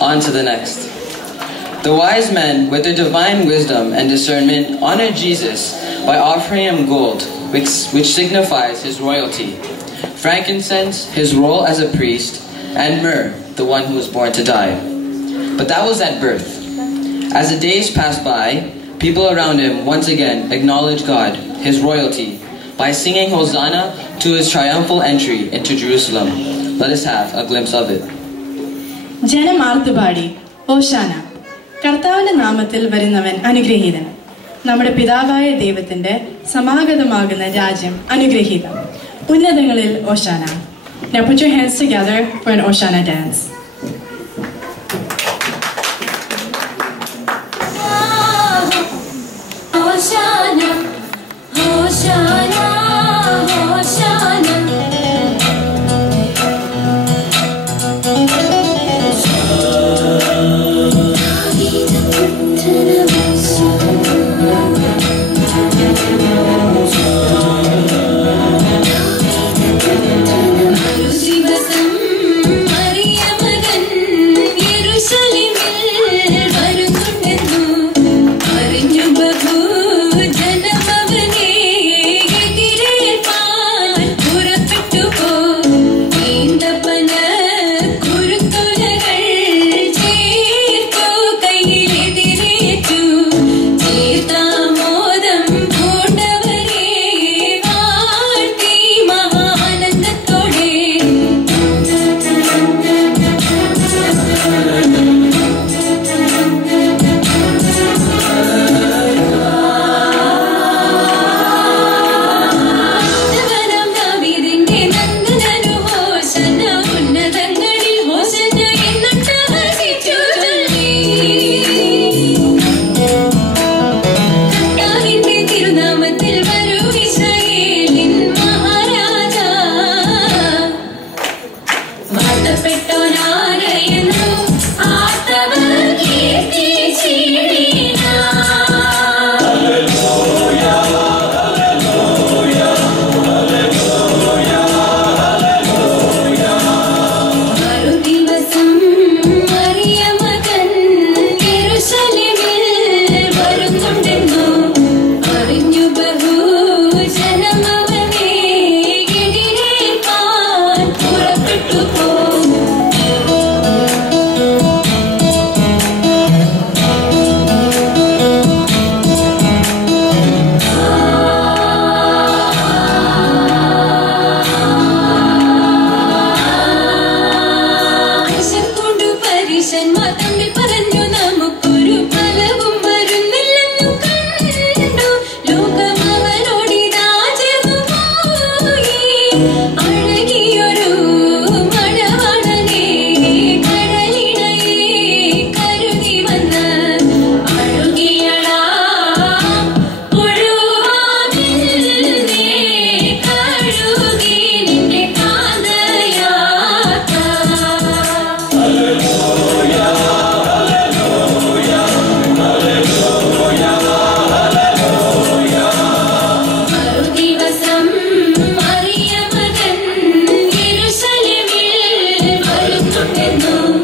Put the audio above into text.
on to the next. The wise men, with their divine wisdom and discernment, honored Jesus by offering him gold, which signifies his royalty, frankincense, his role as a priest, and myrrh, the one who was born to die. But that was at birth. As the days passed by, people around him once again acknowledged God, his royalty, by singing Hosanna to his triumphal entry into Jerusalem. Let us have a glimpse of it. ജനമാർത്തുപാടി ഓശാന, കർത്താവിന്റെ നാമത്തിൽ വരുന്നവൻ അനുഗ്രഹീതൻ. നമ്മുടെ പിതാവായ ദൈവത്തിന്റെ സമാഗതമാകുന്ന രാജ്യം അനുഗ്രഹീതം. ഉന്നതങ്ങളിൽ ഓശാന. Now put your hands together for an Oshana dance. Hosanna, Hosanna, Hosanna. Jerusalem,